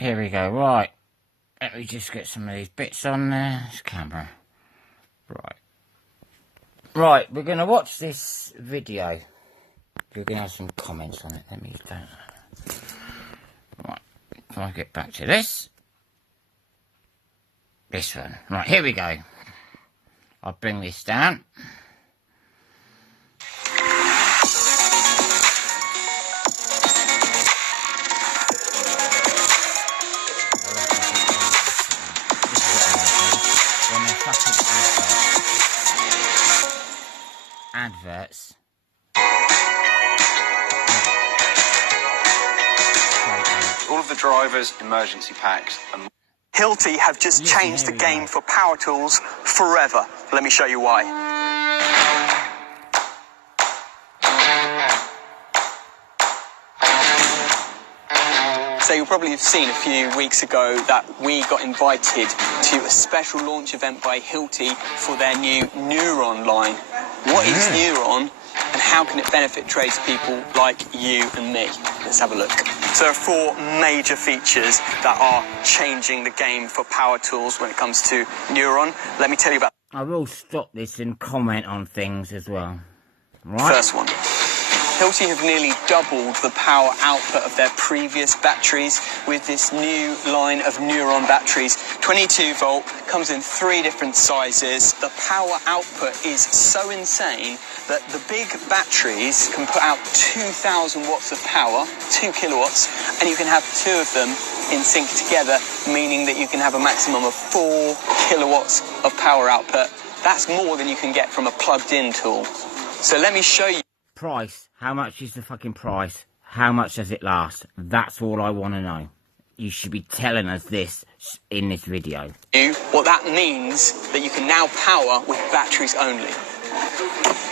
Here we go. Right. Let me just get some of these bits on there. This camera. Right. Right, we're going to watch this video. We're going to have some comments on it. Let me go. Right. If I get back to this. This one. Right, here we go. I'll bring this down. Adverts. All of the drivers' emergency packs. Hilti have just changed the game for power tools forever. Let me show you why. So you'll probably have seen a few weeks ago that we got invited to a special launch event by Hilti for their new Neuron line. What is Neuron and how can it benefit tradespeople like you and me? Let's have a look. So there are four major features that are changing the game for power tools when it comes to Neuron. Let me tell you about. I will stop this and comment on things as well. Right. First one. Hilti have nearly doubled the power output of their previous batteries with this new line of Neuron batteries. 22 volt, comes in 3 different sizes. The power output is so insane that the big batteries can put out 2,000 watts of power, 2 kilowatts, and you can have 2 of them in sync together, meaning that you can have a maximum of 4 kilowatts of power output. That's more than you can get from a plugged-in tool. So let me show you. Price. How much is the fucking price? How much does it last? That's all I want to know. You should be telling us this in this video. What that means that you can now power with batteries only.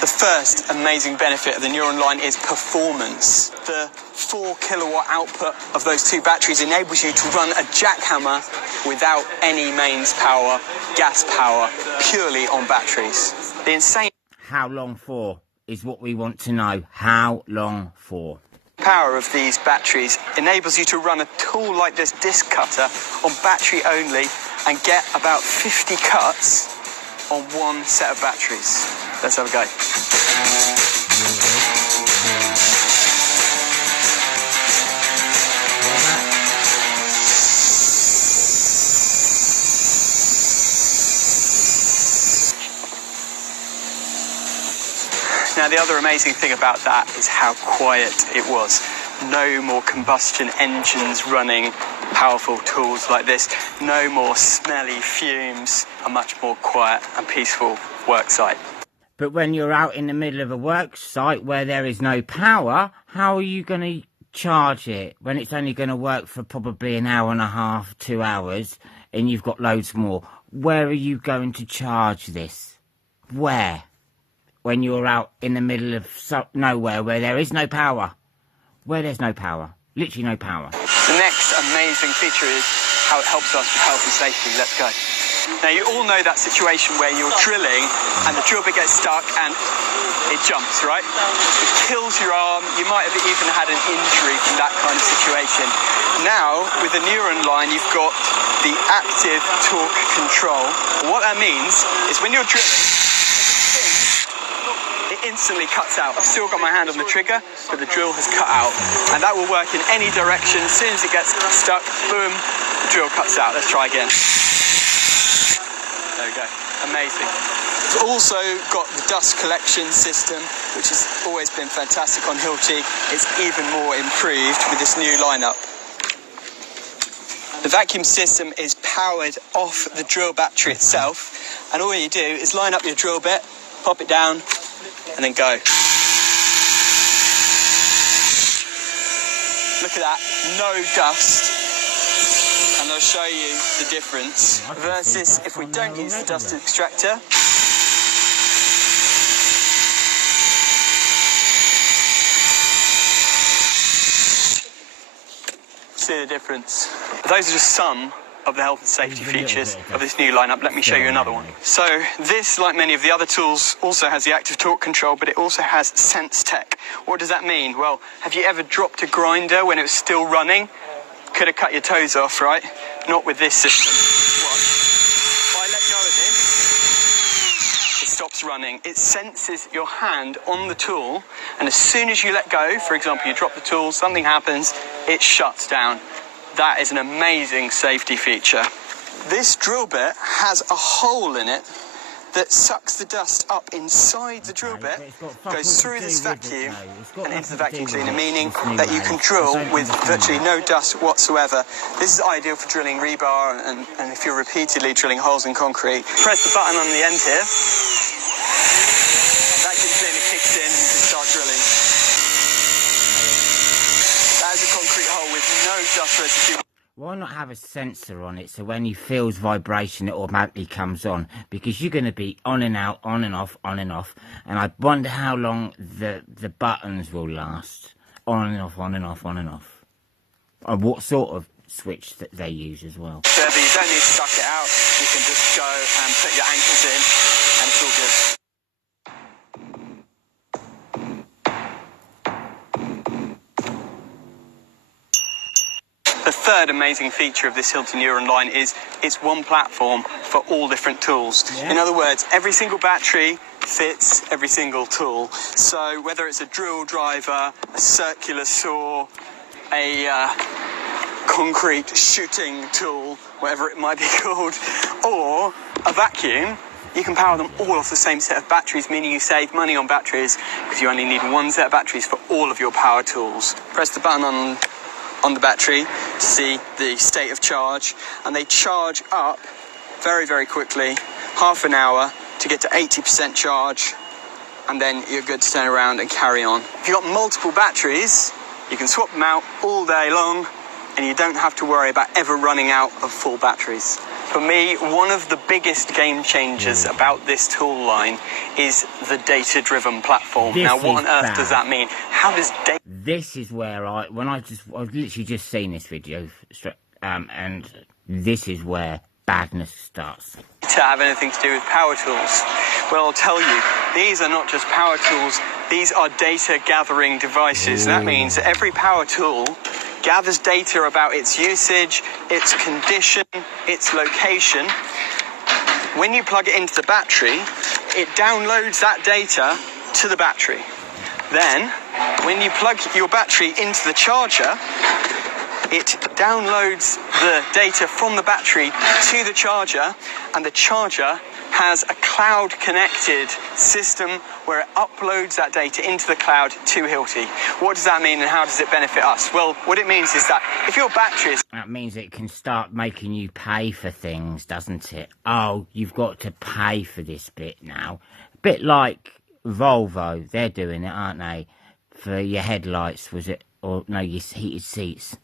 The first amazing benefit of the Neuron line is performance. The 4 kilowatt output of those 2 batteries enables you to run a jackhammer without any mains power, gas power, purely on batteries. The insane How long for is what we want to know. How long for? Power of these batteries enables you to run a tool like this disc cutter on battery only and get about 50 cuts on one set of batteries. Let's have a go. Now, the other amazing thing about that is how quiet it was. No more combustion engines running powerful tools like this. No more smelly fumes. A much more quiet and peaceful work site. But when you're out in the middle of a work site where there is no power, how are you going to charge it when it's only going to work for probably an hour and a half, 2 hours, and you've got loads more? Where are you going to charge this? Where? When you're out in the middle of nowhere where there is no power. Where there's no power. Literally no power. The next amazing feature is how it helps us with health and safety. Let's go. Now, you all know that situation where you're drilling and the drill bit gets stuck and it jumps, right? It kills your arm. You might have even had an injury from that kind of situation. Now, with the Neuron line, you've got the active torque control. What that means is when you're drilling, it instantly cuts out. I've still got my hand on the trigger, but the drill has cut out. And that will work in any direction. As soon as it gets stuck, boom, the drill cuts out. Let's try again. There we go. Amazing. It's also got the dust collection system, which has always been fantastic on Hilti. It's even more improved with this new lineup. The vacuum system is powered off the drill battery itself. And all you do is line up your drill bit, pop it down, and then go. Look at that, no dust. And I'll show you the difference versus if we don't use the dust extractor. See the difference. Those are just some of the health and safety features of this new lineup. Let me show you another one. So this, like many of the other tools, also has the active torque control, but it also has sense tech. What does that mean? Well, have you ever dropped a grinder when it was still running? could have cut your toes off, right? Not with this system. Watch. If I let go of this, it stops running. It senses your hand on the tool, and as soon as you let go, for example, you drop the tool, something happens, it shuts down. That is an amazing safety feature. This drill bit has a hole in it that sucks the dust up inside the drill bit, goes through this vacuum and into the vacuum cleaner, meaning that you can drill with virtually no dust whatsoever. This is ideal for drilling rebar and if you're repeatedly drilling holes in concrete. Press the button on the end here, vacuum cleaner kicks in and you can start drilling. That is a concrete hole with no dust residue. Why not have a sensor on it so when you feels vibration it automatically comes on? Because you're going to be on and out, on and off, on and off. And I wonder how long the buttons will last. On and off, on and off, on and off. And what sort of switch that they use as well. So you don't need to suck it out. You can just go and put your anchors in and it's all good. The third amazing feature of this Hilti Neuron line is it's one platform for all different tools. Yeah. In other words, every single battery fits every single tool. So whether it's a drill driver, a circular saw, a concrete shooting tool, whatever it might be called, or a vacuum, you can power them all off the same set of batteries, meaning you save money on batteries because you only need one set of batteries for all of your power tools. Press the button on the battery to see the state of charge, and they charge up very, very quickly, half an hour to get to 80% charge, and then you're good to turn around and carry on. If you've got multiple batteries, you can swap them out all day long, and you don't have to worry about ever running out of full batteries. For me, one of the biggest game changers about this tool line is the data-driven platform. Now, what on earth does that mean? How does data... This is where I've literally just seen this video, and this is where badness starts. To have anything to do with power tools? Well, I'll tell you, these are not just power tools, these are data gathering devices. That means that every power tool gathers data about its usage, its condition, its location. When you plug it into the battery, it downloads that data to the battery. Then, when you plug your battery into the charger, it downloads the data from the battery to the charger, and the charger has a cloud-connected system where it uploads that data into the cloud to Hilti. What does that mean and how does it benefit us? Well, what it means is that if your battery is... That means it can start making you pay for things, doesn't it? Oh, you've got to pay for this bit now. A bit like Volvo, they're doing it, aren't they? For your headlights, was it? Or no, your heated seats.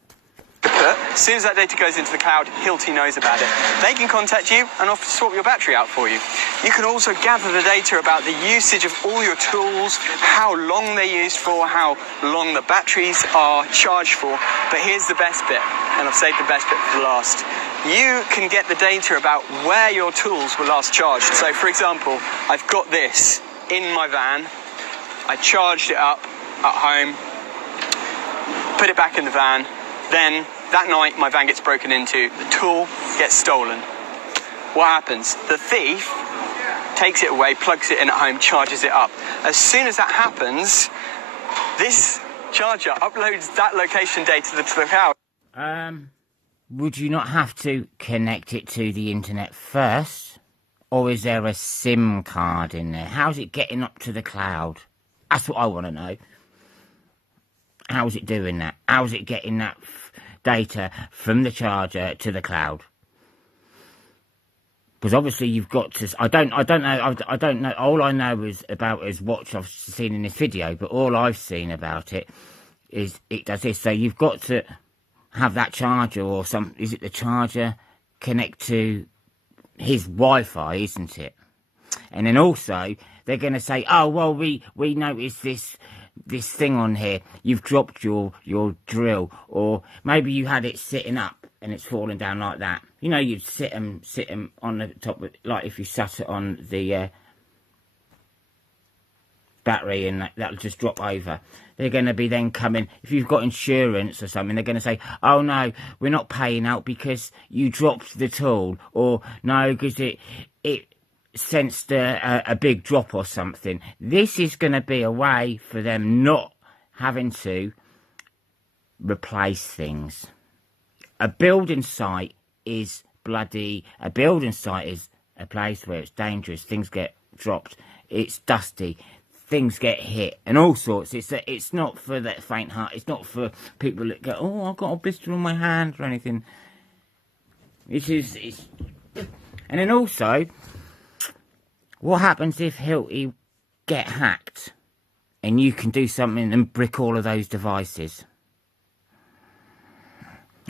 As soon as that data goes into the cloud, Hilti knows about it. They can contact you and offer to swap your battery out for you. You can also gather the data about the usage of all your tools, how long they're used for, how long the batteries are charged for. But here's the best bit, and I've saved the best bit for the last. You can get the data about where your tools were last charged. So, for example, I've got this in my van. I charged it up at home, put it back in the van. Then, that night, my van gets broken into, the tool gets stolen. What happens? The thief takes it away, plugs it in at home, charges it up. As soon as that happens, this charger uploads that location data to the cloud. Would you not have to connect it to the internet first? Or is there a SIM card in there? How's it getting up to the cloud? That's what I want to know. How's it doing that? How's it getting that data from the charger to the cloud? Because obviously you've got to... I don't know. All I know is what I've seen in this video, but all I've seen about it is it does this. So you've got to have that charger or some... Is it the charger connect to his Wi-Fi, isn't it? And then also they're going to say, oh, well, we noticed this thing on here, you've dropped your drill, or maybe you had it sitting up and it's falling down like that. You know, you'd sit 'em on the top of, like if you sat it on the battery and that'll just drop over. They're going to be then coming, if you've got insurance or something, they're going to say, oh no, we're not paying out because you dropped the tool, or no, because it sensed a big drop or something. This is going to be a way for them not having to replace things. A building site is a building site is a place where it's dangerous, things get dropped, it's dusty, things get hit and all sorts. It's not for the faint heart. It's not for people that go, oh, I've got a blister on my hand or anything. And then also, what happens if Hilti get hacked and you can do something and brick all of those devices?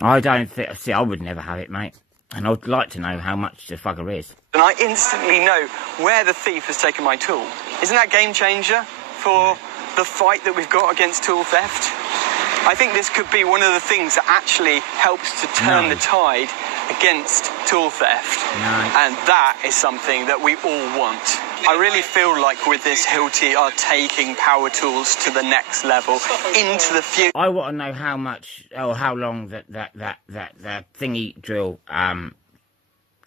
I don't think, see, I would never have it, mate. And I'd like to know how much the fugger is. And I instantly know where the thief has taken my tool. Isn't that a game changer for the fight that we've got against tool theft? I think this could be one of the things that actually helps to turn the tide against tool theft. And that is something that we all want. I really feel like with this Hilti are taking power tools to the next level, into the future. I want to know how much, or how long that thingy drill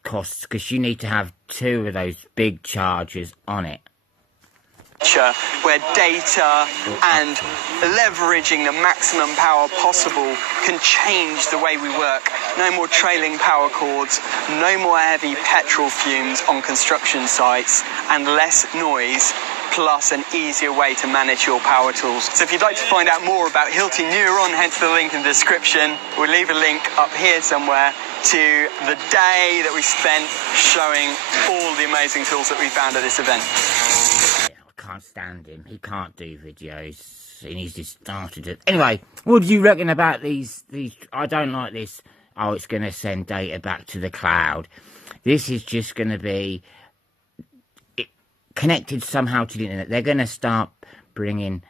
costs, because you need to have 2 of those big chargers on it. Where data and leveraging the maximum power possible can change the way we work. No more trailing power cords, no more heavy petrol fumes on construction sites, and less noise, plus an easier way to manage your power tools. So if you'd like to find out more about Hilti Neuron, head to the link in the description. We'll leave a link up here somewhere to the day that we spent showing all the amazing tools that we found at this event. Can't stand him. He can't do videos, and he's just started it. Anyway, what do you reckon about these? I don't like this. Oh, it's going to send data back to the cloud. This is just going to be connected somehow to the internet. They're going to start bringing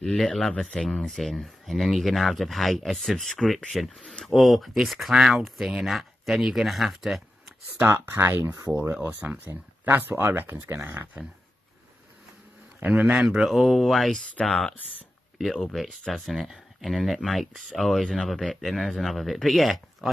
little other things in, and then you're going to have to pay a subscription, or this cloud thing and that. Then you're going to have to start paying for it or something. That's what I reckon's going to happen. And remember, it always starts little bits, doesn't it? And then it makes, oh, here's another bit, then there's another bit. But yeah,